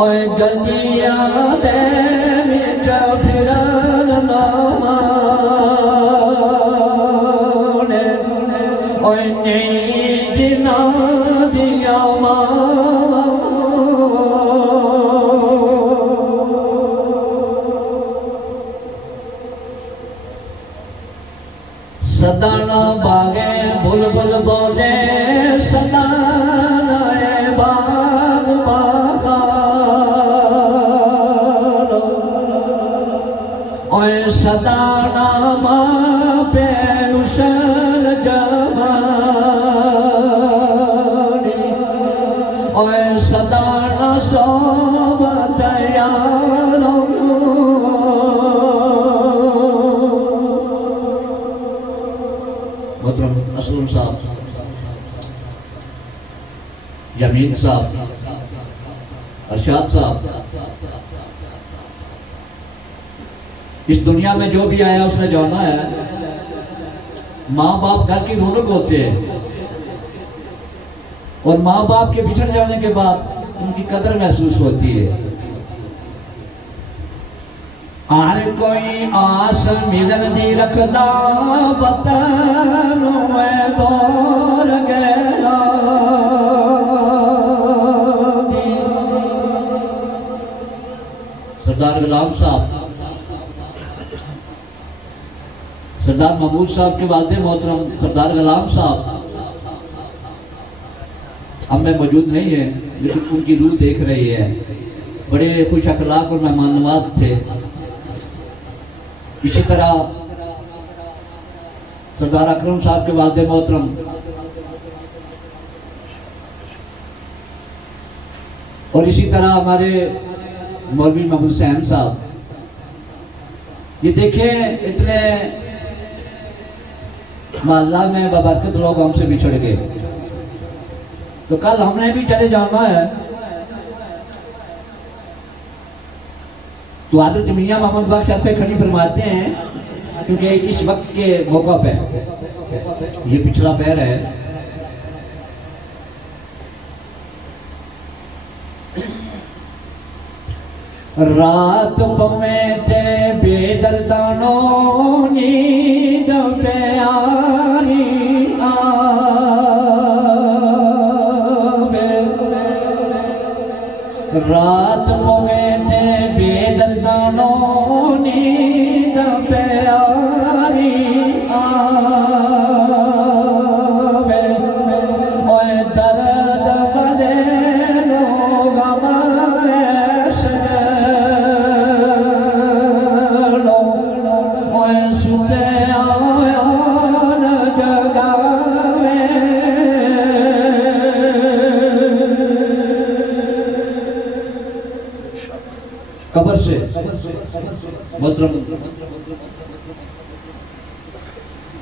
ओए गलियां दे विच फिरन ना माने ओए नहीं जिना दिया सदाना बागे बुलबुल बोले सदाना बाग बागारो ओए सदाना माँ पेरुशन जवानी ओए सदाना सोबत यारो मोहतरम असलम साहब, जमीन साहब, अरशाद साहब, इस दुनिया में जो भी आया उसने जाना है। माँ बाप घर की रौनक होते हैं और माँ बाप के बिछड़ जाने के बाद उनकी कदर महसूस होती है। हर कोई आस मिलन दी रखदा वतन दौर गया सरदार गुलाम साहब, सरदार महमूद साहब के वालिद मोहतरम सरदार गुलाम साहब अब में मौजूद नहीं है, लेकिन उनकी रूह देख रही है। बड़े खुश अखलाक और मेहमान नवाज थे। इसी तरह सरदार अकरम साहब के वालिद मोहतरम और इसी तरह हमारे मौलवी महमूद हुसैन साहब, ये देखें इतने मोहल्ला में बबरकत लोग हमसे बिछड़ गए, तो कल हमने भी चले जाना है। तो हज़रत मियां मोहम्मद बख्श शरफ़े खड़ी फरमाते हैं, क्योंकि इस वक्त के मौका पे ये पिछला पैर है। रात पवे ते बेदर्दानो नींद प्यारी आवे, रात पवे ते बेदर्दानो नींद प्यारी आवे, ओए दर्द भले लोग कब्र से मोहतरम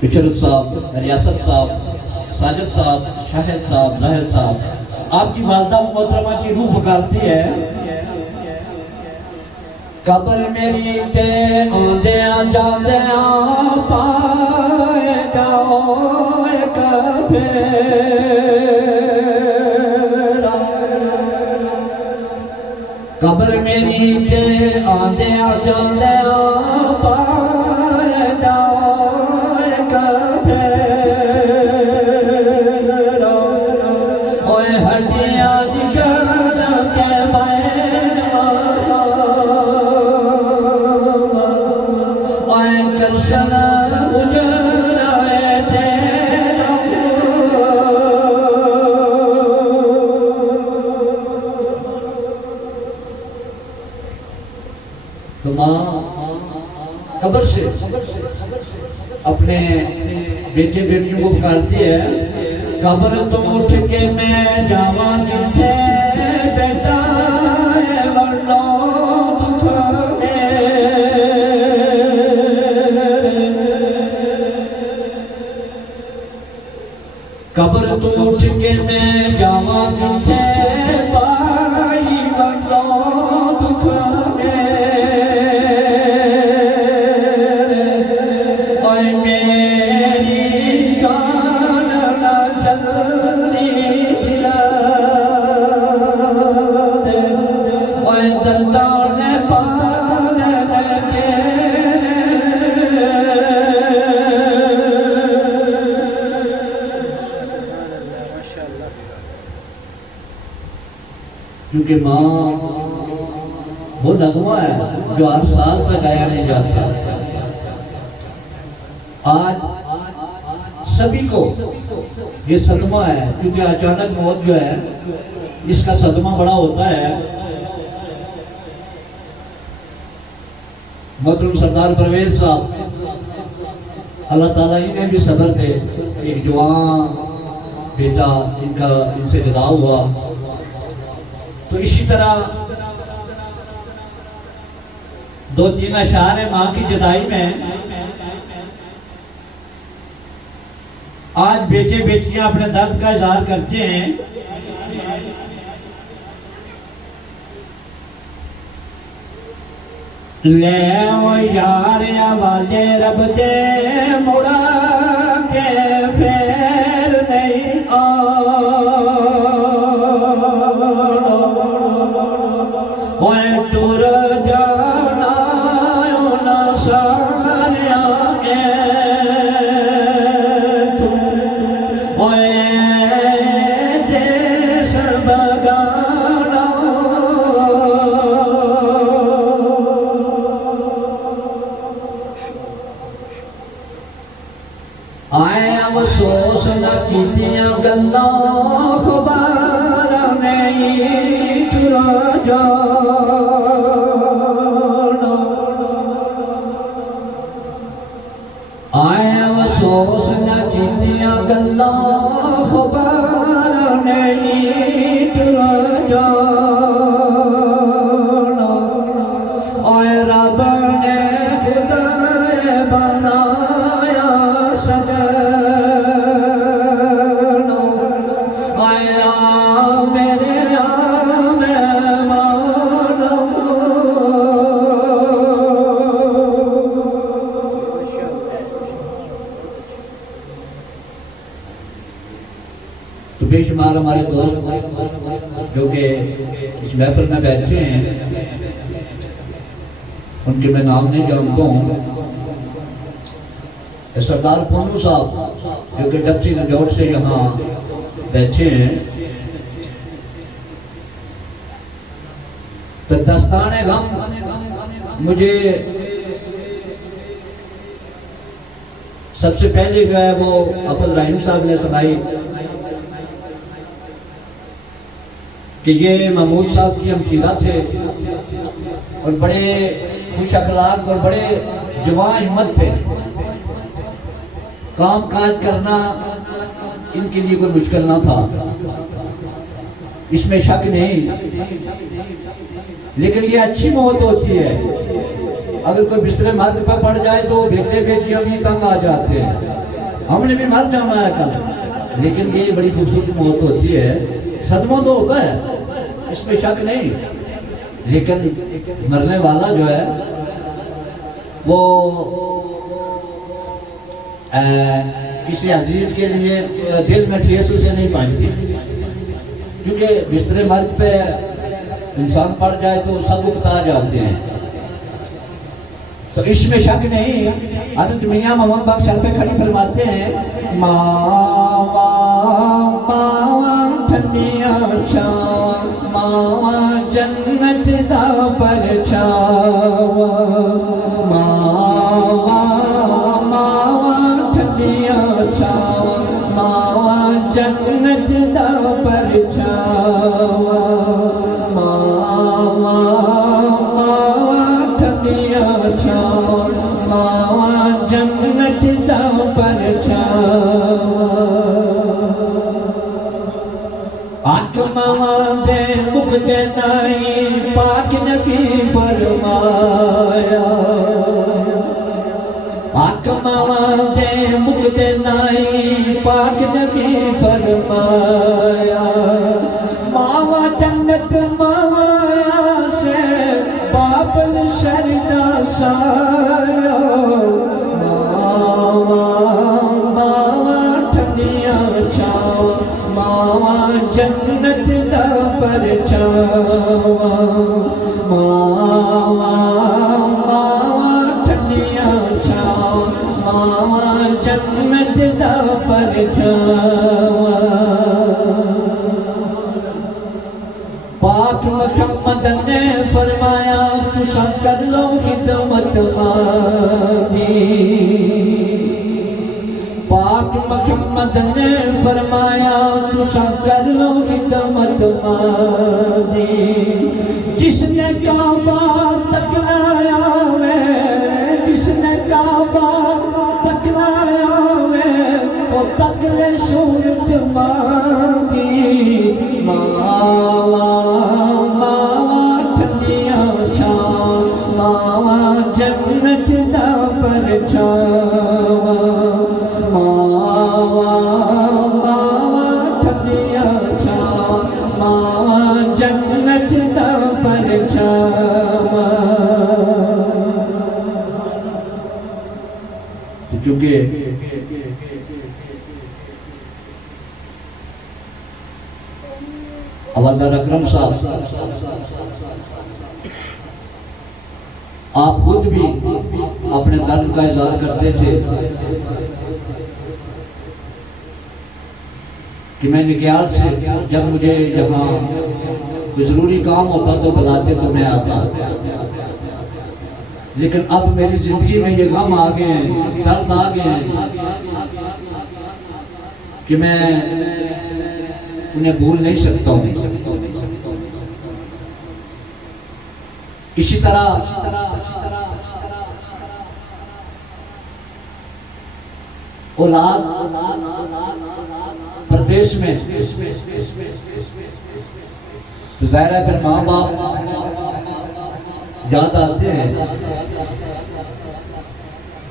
इशरत साहब, रियासत साहब, साजिद साहब, शाहिद साहब, जाहिद साहब, आपकी वालदा मोहतरमा की रूह पुकारती है। कब्र मेरी ते आंदिया जांदिया पाएगा एक फेरा, कब्र मेरी ते आंदिया जांदिया पाएगा एक फेरा, ओए हड्डियां निकल के बैर कृष्ण उजराए तेरा। तो माँ कब्र से अपने बेटे बेटियों को पुकारती है, कब्र तो उठ के मैं जावा किथे बेटा वरनो दुख कब्र तो उठ के मैं जावा किथे पाई वरनो दुख क्योंकि माँ वो नगमा है जो हर साल पे गाया नहीं जाता। आज सभी को ये सदमा है, क्योंकि अचानक मौत जो है इसका सदमा बड़ा होता है। मोहतरम सरदार परवेज साहब, अल्लाह ताला इन्हें भी सब्र दे। एक जवान बेटा इनका इनसे जुदा हुआ, तो इसी तरह 2-3 अशार है माँ की जुदाई में। आज बेटे बेटियां अपने दर्द का इजहार करते हैं। ले वो यार वाले रब दे मुड़ा के फेर नहीं ओए टुर जाना ना सारिया के तू ओए देश बगाना आए अफसोस न कीतियां गल्लां खबर नहीं टुरा जाना। आए अफसोस न कीतियां गल्लां खबर नहीं टुरा जाना। आए रब ने खुदा बनाया तो बेशुमार हमारे दोस्त जो कि इस महफिल में बैठे हैं, उनके मैं नाम नहीं जानता हूँ। सरदार पुन्नू साहब जो कि डप्सी नजौट से यहाँ बैठे हैं, तो दस्ताने गम मुझे सबसे पहले जो है वो अब्दुल रहीम साहब ने सुनाई कि ये महमूद साहब की हमशीरा थे और बड़े खुश अखलाक और बड़े जवान हिम्मत थे। काम काज करना इनके लिए कोई मुश्किल ना था, इसमें शक नहीं। लेकिन ये अच्छी मौत होती है। अगर कोई बिस्तरे मर्द पर पड़ जाए तो बेटे बेटियां भी तंग आ जाते हैं, हमने भी मर जाना है कल। लेकिन ये बड़ी खूबसूरत मौत होती है। सदमा तो होता है, इसमें शक नहीं, लेकिन मरने वाला जो है वो किसी अजीज के लिए दिल में ठेस उसे नहीं पहुंचती, क्योंकि बिस्तरे मर्द पे इंसान पड़ जाए तो सब उकता जाते हैं। तो इसमें शक नहीं। हज़रत मियां मोहम्मद बख्श शरफ़े खड़ी फरमाते हैं, मावा मावा ठंडिया छावा, मावा जन्नत दा परछावा, मावा मावा ठंडिया छावा, मावा जन्नत दा परछावा, मावा मावा ठंडिया छावा, मावा जन्नत दा परछावा। आक मावा दे मुख दे नाई पाक नबी फरमाया, आक मावा दे मुख दे नाई पाक नबी फरमाया, मावा जन्नत मावा से बाबल शरदा साया, मावा मावा ठंडिया छावा, मावा जन्नत दा परछावा, मावा मावा ठंडिया छावा, मावा जन्नत दा परछावा। पाक मोहम्मद ने फरमाया तुसा कर लो खिदमत मादी। पाक मोहम्मद ने फरमाया तुसा कर लो खिदमत मादी। जिसने काबा तकलाया वे, जिसने काबा तकलाया वे, वो तकले सूरत मादी। मावा मावा ठंडिया छा, मावा जन्नत दा परछावा। मावा मावा ठंडिया छा, मावा जन्नत दा परछावा। क्योंकि हवलदार अकरम साहब आप खुद भी अपने दर्द का इजहार करते थे कि मैं निकाल से जब मुझे यहाँ कोई जरूरी काम होता तो बुलाते तो मैं आता, लेकिन अब मेरी जिंदगी में ये गम आ गए हैं, दर्द आ गए हैं कि मैं उन्हें भूल नहीं सकता हूँ। इसी तरह औलाद प्रदेश में तो ज़ाहिर है फिर माँ बाप याद आते हैं।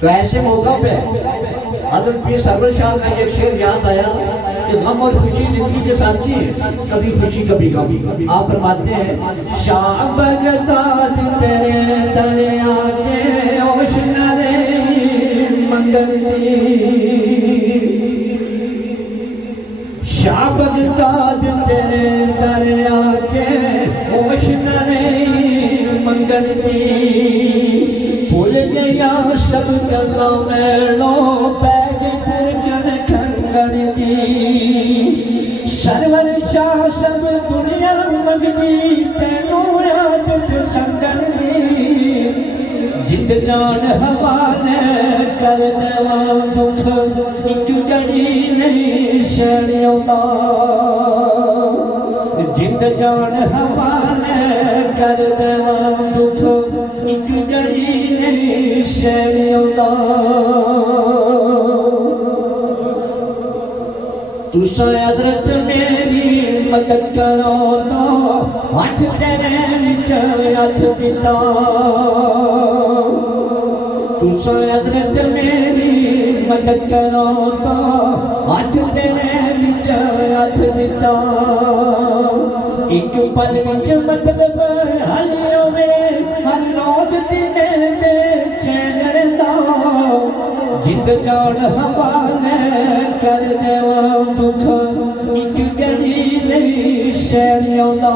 तो ऐसे मौका पे हज़रत पीर सरवर शाह का एक शेर याद आया कि गम और खुशी जिंदगी के साथी है, कभी खुशी कभी गम। आप फरमाते हैं शाह बगदाद तेरे दरिया के ओशनरे मंगल दी। शाह बगदाद तेरे दरिया के ओशनरे मंगल दी। भूल गया सब गलों में लो बैग फिरकन खंगन दी। सरवर शाह सब दुनिया मंगदी तेनू आदत संगन दी। जिंद जान हवाले कर देवा दुख एक घड़ी नहीं सड़ियोंदा। जिंद जान हवाले कर देवा दुख एक घड़ी नहीं सड़ियोंदा। तुसा हज़रत मेरी मदद करो तो हथ तेरे विच हथ दिता। तुसा हज़रत मेरी मदद करो तो हथ तेरे विच हथ दिता। एक पल विच मतलब हल होवे हर रोज दिने बेचैन रहंदा। जिंद जान हवाले कर देवा दुख एक घड़ी नहीं सड़ियोंदा।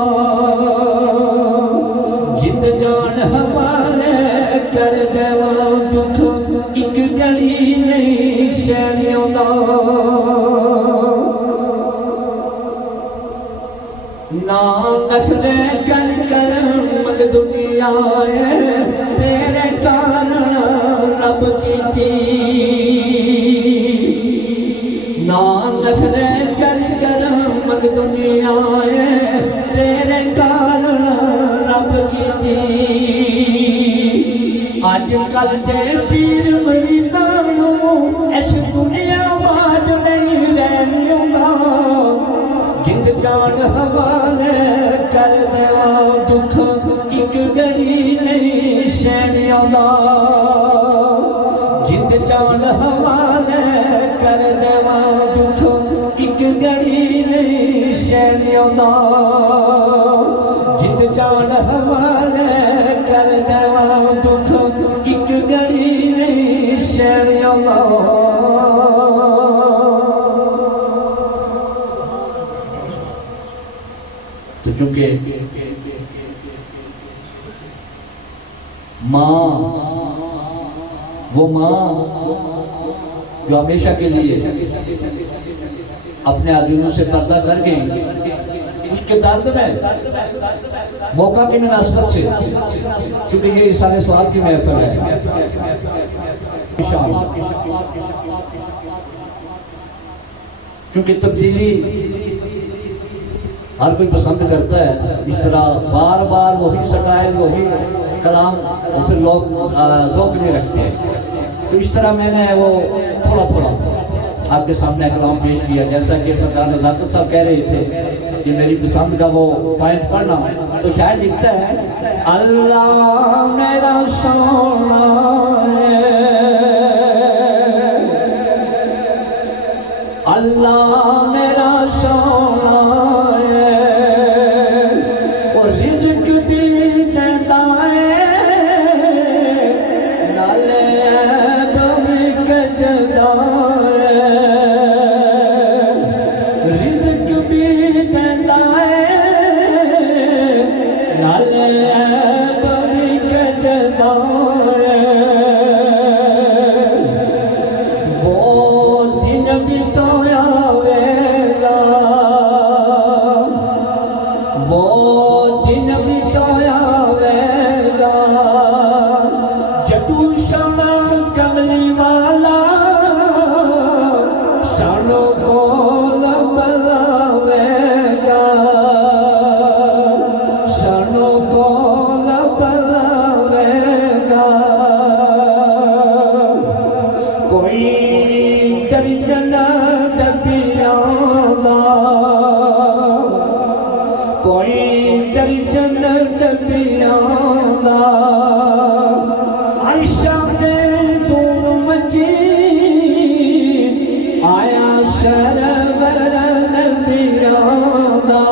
जिंद जान हवाले कर देवा दुख एक घड़ी नहीं सड़ियोंदा। ना नखरे कर कर मग दुनिया तेरे कारण रब की थी। ना नखरे कर कर मग दुनिया तेरे कारण रब की थी। अज कल दे पीर मरीदानू इस दुनिया बाज नहीं रहनी होगा। जिंद जान हवाले कर देवा दुख एक घड़ी नहीं सड़ियोंदा। जिंद जान हवाले कर देवा दुख एक घड़ी नहीं सड़ियोंदा। जिंद जान हवाले कर देवा दुख एक घड़ी नहीं सड़ियोंदा। तो चूंकि माँ वो माँ जो हमेशा के लिए अपने आदमियों से पर्दा कर गई, उसके दर्द में मौका की मुनासबत से, क्योंकि ये इसारे स्वाब की महफिल है, क्योंकि तब्दीली हर कोई पसंद करता है। इस तरह बार बार वही स्टाइल वही कलाम और फिर लोग ज़ौक़ नहीं रखते हैं। तो इस तरह मैंने वो थोड़ा थोड़ा आपके सामने कलाम पेश किया, जैसा कि सरदार नज़ाकत साहब कह रहे थे कि मेरी पसंद का वो पॉइंट पढ़ना। तो शायद लिखता है, अल्लाह मेरा सोना है, अल्लाह मेरा सोना है, और रिज़्क़ भी देता है, नाले ऐब भी कजदा है, रिज़्क़ भी देता है, नाले ऐब भी कजदा है, वो दिन भी तो आवेगा, वो दिन भी तो आवेगा, जदू सोना कमली वाला सानों को बुलावेगा, सानों को बुलावेगा, कोई दर्जन दबियागा, कोई दर्जन दबियागा, आयशा के दूर मंजी आया शरवर नदियागा,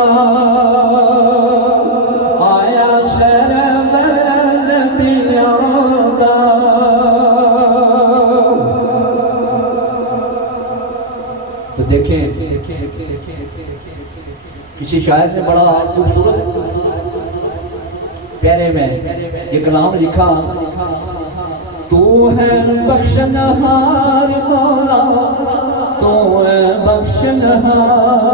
आया शरवर नदियागा। तो देखें किसी शायर ने बड़ा खूबसूरत प्यारे में ये कलाम लिखा, तू है बख्शनहार मौला, तू है बख्शनहार,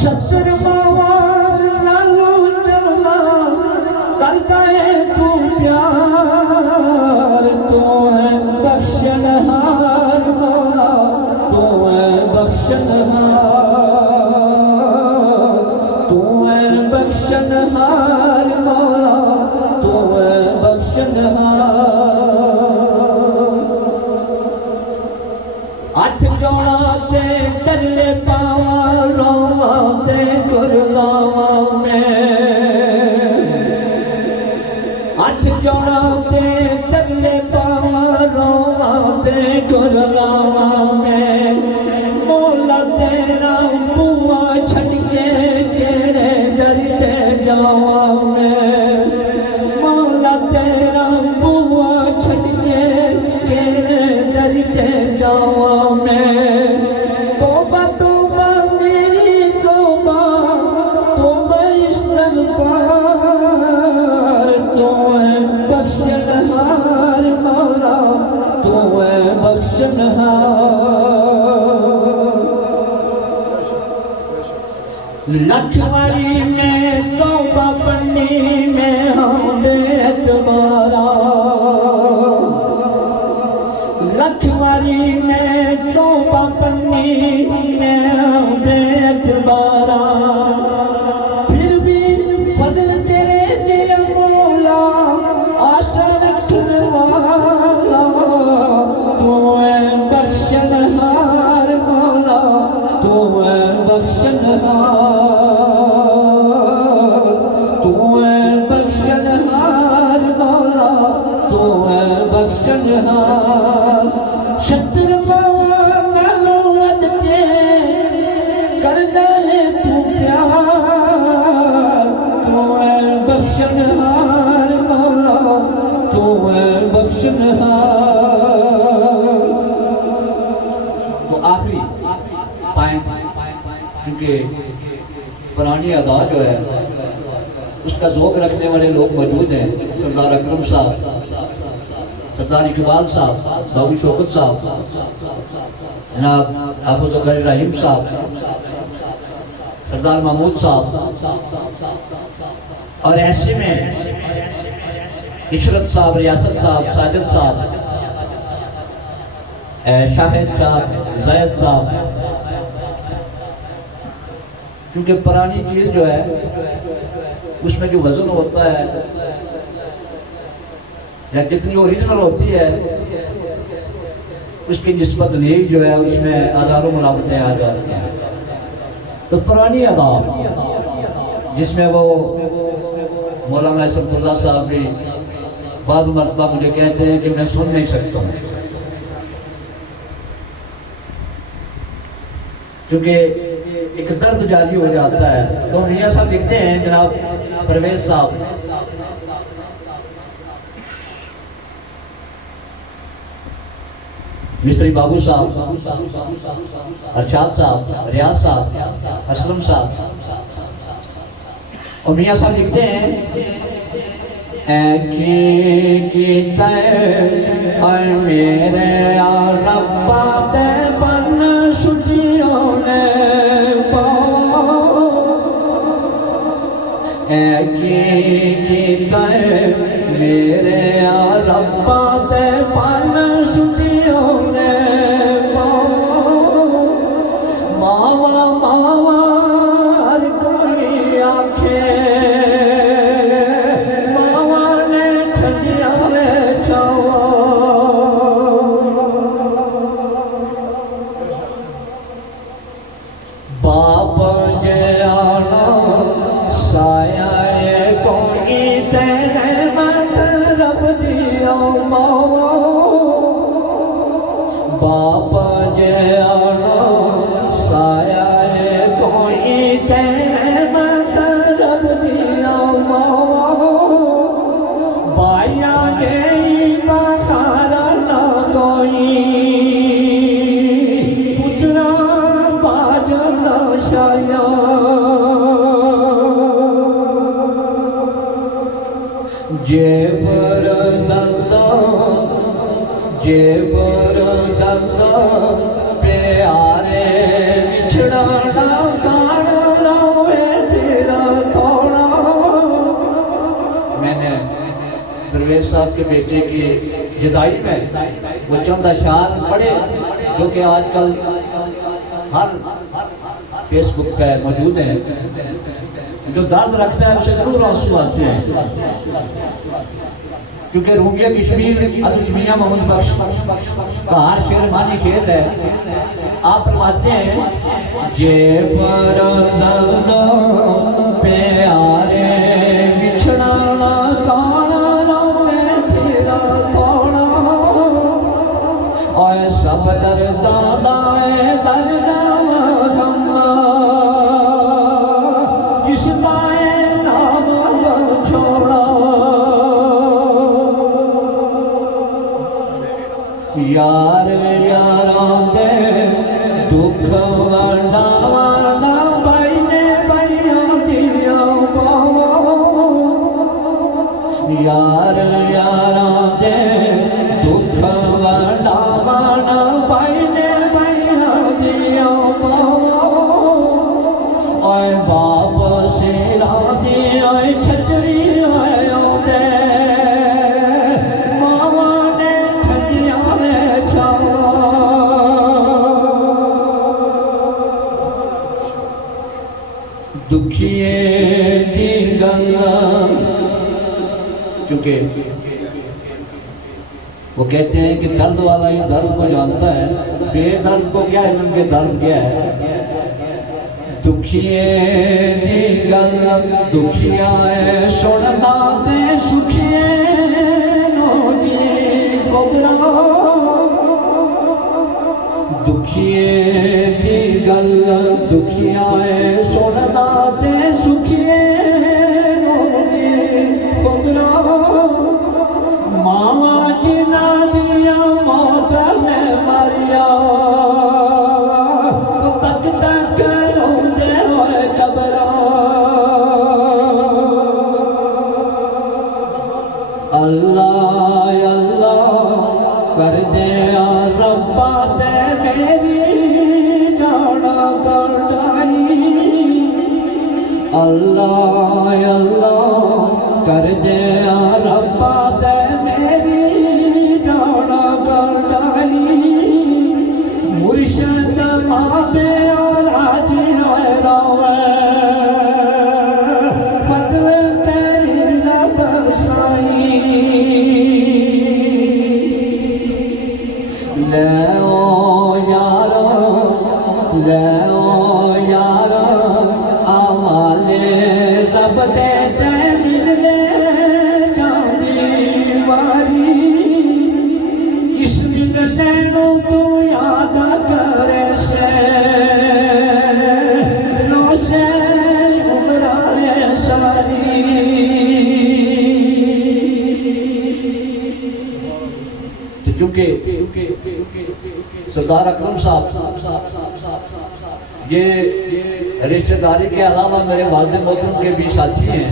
सत्तर मावार नालू जमना करता है तू प्यार, तू है बख्शनहार मौला, तू है बख्शनहार, तू है बख्शनहार मौला, तू है बख्शनहार। हाथ जोड़ा ते तरले पावा रोवा ते गुरलावा में, हाथ जोड़ा ते तरले पावा रोवा ते गुरलावा में, मौला तेरा बुआ छड़ के केड़े दर ते जावा मैं, मौला तेरा बुआ छड़ के केड़े दर ते जावा मैं, तौबा तौबा मेरी तौबा, तौबा इस्तग़फ़ार, तू है बख्शनहार मौला, तू है बख्शनहार। लखवारी में तौबा पन्नी में हम बेतबारा, लखवारी में तौबा पन्नी में हम बेतबारा, फिर भी फजल तेरे दिया मौला आशा रखने वाला, तू है बख्शनहार मौला, तू है बख्शनहार, तू है बख्शनहार मौला, तू है बख्शनहार। शत्र नालो वध के करदा है तू प्यार, तू है बख्शनहार मौला, तू है बख्शनहार। तो आखिरी पॉइंट, क्योंकि पुरानी अदा जो है उसका ज़ौक़ रखने वाले लोग मौजूद हैं, सरदार अकरम साहब, सरदार इकबाल साहब, दाऊद शौकत साहब, जनाब हाफिज़ ग़रीब रहीम साहब, सरदार महमूद साहब, और ऐसे में इशरत साहब, रियासत साहब, साजिद साहब, शाहिद साहब, जैद साहब, क्योंकि पुरानी चीज जो है उसमें जो वजन होता है या कितनी ओरिजिनल होती है उसकी निस्बत नहीं जो है उसमें हजारों मिलावटें आ जाती हैं। तो पुरानी अदाब जिसमें वो मौलाना असदुल्लाह साहब भी बाद मरतबा मुझे कहते हैं कि मैं सुन नहीं सकता हूँ, क्योंकि एक दर्द जारी हो जाता है। तो मियाँ साहब लिखते हैं, जनाब परवेज साहब, मिस्त्री बाबू साहब, अरशाद साहब, रियाज साहब, असलम साहब, और मियाँ साहब लिखते हैं मेरे रब्बा ते बन सुजियों ने मेरे रब्बा ते बन सुजियों ने मावा मावा हर कोई आखे प्यारे बिछड़ाना कान रोए तेरा थोड़ा। मैंने परवेज साहब के बेटे की जुदाई में वो चंद अशार पढ़े जो कि आजकल हर फेसबुक पे मौजूद है। जो दर्द रखता है उसे जरूर आंसू आते हैं, क्योंकि रूमिया कश्मीर मियां मोहम्मद बख्श का हर शेर मानी खेल है। आप फरमाते हैं जे प्यारे बिछड़ाना काना रोए तेरा थोड़ा, और सब दर्दा दाए दर्दा जिस पाए नाम छोड़ा। यार यारां दे दुख वंडा वंडा भाई ने भाइयों दिया बावा। यार यारां दे दुख वंडा वंडा भाई ने भाइयों दिया बावा। ओए बाप सिरा दी ओए छतरी ओए मावा ने ठगिया में छावा। दुखिए दी गल्ला, क्योंकि वो कहते हैं कि दर्द वाला ये दर्द को जानता है, बेदर्द को क्या है, उनके दर्द क्या है। दुखिए दी गल दुखिया सुनदा ते सुखिए नोगी खबरा। दुखिए दी गल दुखिया सुनदा ते सुखिए नोगी खबरा। मावा जिना दिया मौत ने मारिया, तक तक रोंदे होए कबरा। अल्लाह अल्लाह कर दे रब्बा ते मेरी जाना कटाई। ले जाती वारी इस मिलने तो याद करे से लो से उमराए सारी क्योंकि सरदार अकरम साहब ये रिश्तेदारी के अलावा मेरे वालिद मोहतरम के भी साथी हैं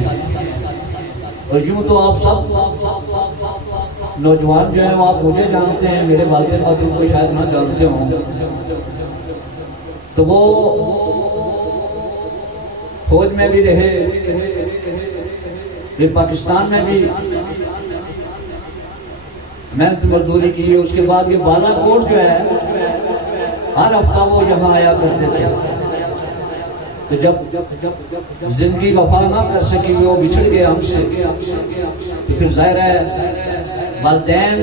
और यूं तो आप सब नौजवान जो हैं वो आप मुझे जानते हैं, मेरे वालिद मोहतरम को शायद ना जानते हों। तो वो फौज में भी रहे, फिर पाकिस्तान में भी मेहनत मजदूरी की। उसके बाद ये बालाकोट जो है हर हफ्ता वो यहाँ आया करते थे। तो जब जिंदगी वफा ना कर सकी, वो बिछड़ गए हमसे, तो फिर जाहिर है वालिदैन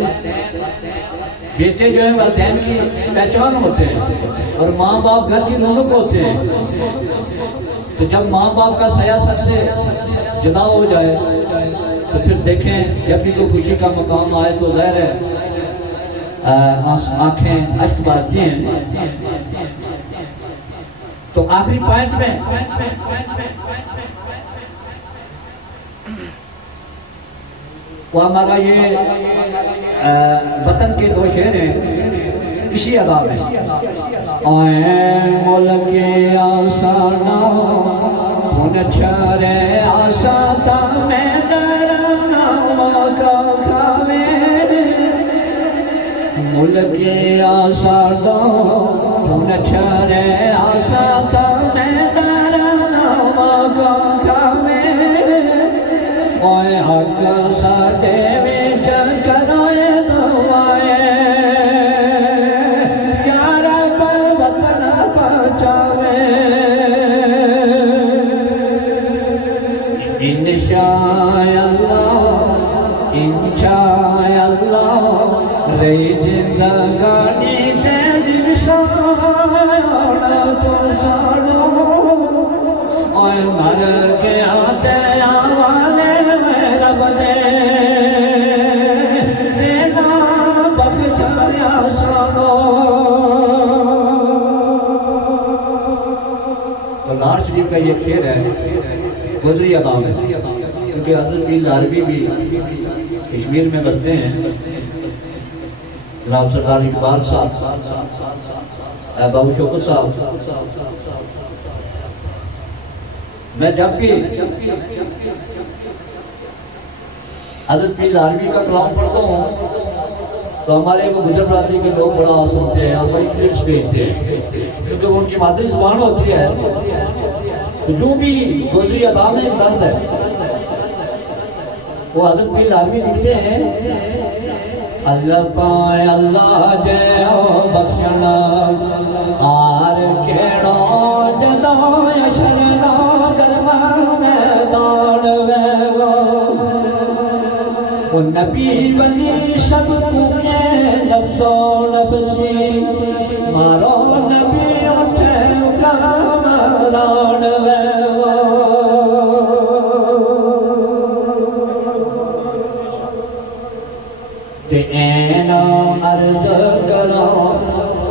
बेटे जो है वालिदैन की पहचान होते हैं और माँ बाप घर की रौनक होते हैं। तो जब माँ बाप का साया सर से जुदा हो जाए तो फिर देखें जब भी कोई खुशी का मकाम आए तो जाहिर है आंखें अश्क बहाती हैं। तो आखिरी पॉइंट में वो हमारा ये वतन के दो शेर हैं इसी अदा में। आए मुल्क आसाना हुन छरे आसाता में डरना का खावे मुल्क आसाना हुन छरे आसाता में डरना का खावे ओए हक साडे विच करोए दुआए यार वतन बचावे इंशाअल्लाह रे जिंदगानी दे दिल सोना तो साड़ो ओए मर गया ते आवाले रब ने देना बख्शाया सोनो। लाल शरीफ का ये शेर है गुजरी अदा में, क्योंकि हज़रत पीर लारवी भी कश्मीर में बसते हैं। जनाब सरदार इकबाल साहब, बाबू शौकत साहब, मैं जब भी हज़रत पीर लारवी का कलाम पढ़ता हूँ तो हमारे वो गुजर बरादरी के लोग बड़ा सुनते हैं और बड़ी क्लिप्स भेजते हैं, क्योंकि वो उनकी मादरी ज़ुबान होती है। तो जो भी गुजरी अदा में एक दर्द है वो हज़रत पीर लारवी लिखते हैं। अल्लाह पाए अल्लाह जय बख्शना आर केड़ो जदो शरणा गरमा में दौड़ वे वो नबी वली सब के नफ्सो नफ्सी मारो नबी उठे काम राण वे ते ऐना अर्ज करो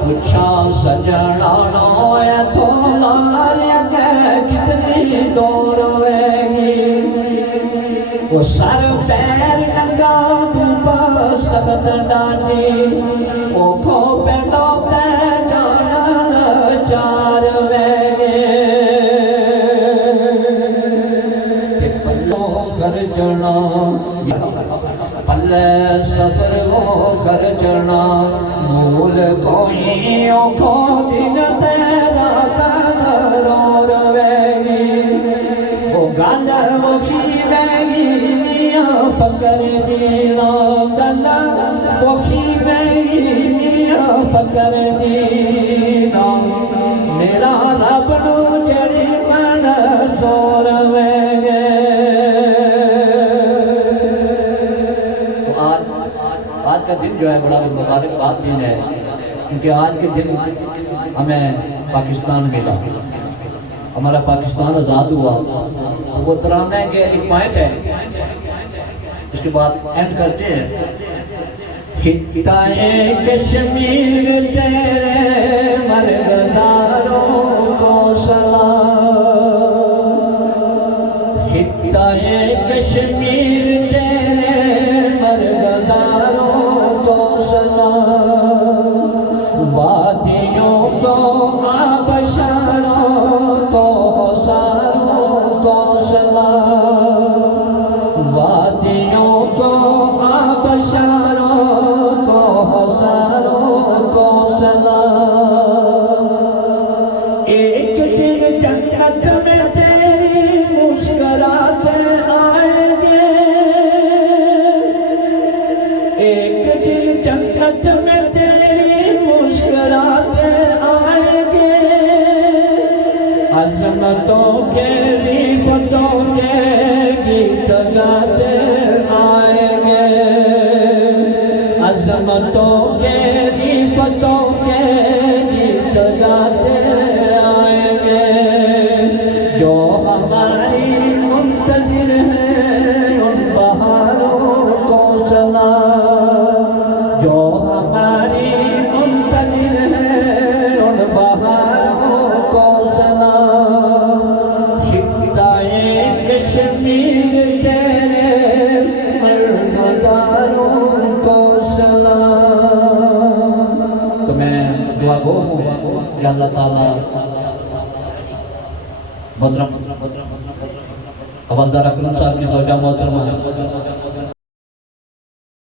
पूछा सजना नोए तो लारिया कितनी दूर वेगी वो सर पैर नंगा तू पास सकत डानी ओ खो पेटो ते जाना चार वेगे ते पल्लो खर्चना पल्ले सफर वो खर्चना मूल कोई औखो दिन तेरा तरोर वेगी वो गल वखी वेगी मियाँ पकड़ दीना गल वखी वेगी मियाँ पकड़ दीना मेरा रब नू जड़ी मन सोर वेगे। आज का दिन जो है बड़ा मुबारकबाद दिन है, क्योंकि आज के दिन हमें पाकिस्तान मिला, हमारा पाकिस्तान आज़ाद हुआ। तो वो तराना के एक पॉइंट है, इसके बाद एंड करते हैं। खित्ताए कश्मीर तेरे मर्गज़ारों को सलाम, खित्ताए कश्मीर तेरे मर्गज़ारों को सलाम, वादियों को आबशारों को सारों को सलाम, वादियों को आबशारों को सारों को सलाम। एक दिन जन्नत में तेरी मुस्कुराते आएंगे, एक दिन जन्नत में तेरी मुस्कुराते आएंगे, अज़मतों के रिफ़तों के गीत गाते आएंगे, अज़मतों के रिफ़तों के गीत गाते आएंगे। जो हमारी मुंतज़िर है उन बहारों को सलाम, जो हमारी मुंतज़िर है उन बहारों को सलाम। खित्ताए कश्मीर तेरे मर्गज़ारों को सलाम। तो मैं दुआ गो हूँ कि अल्लाह ताला मोहतरम हवलदार अकरम साहब की ज़ौजा मोहतरमा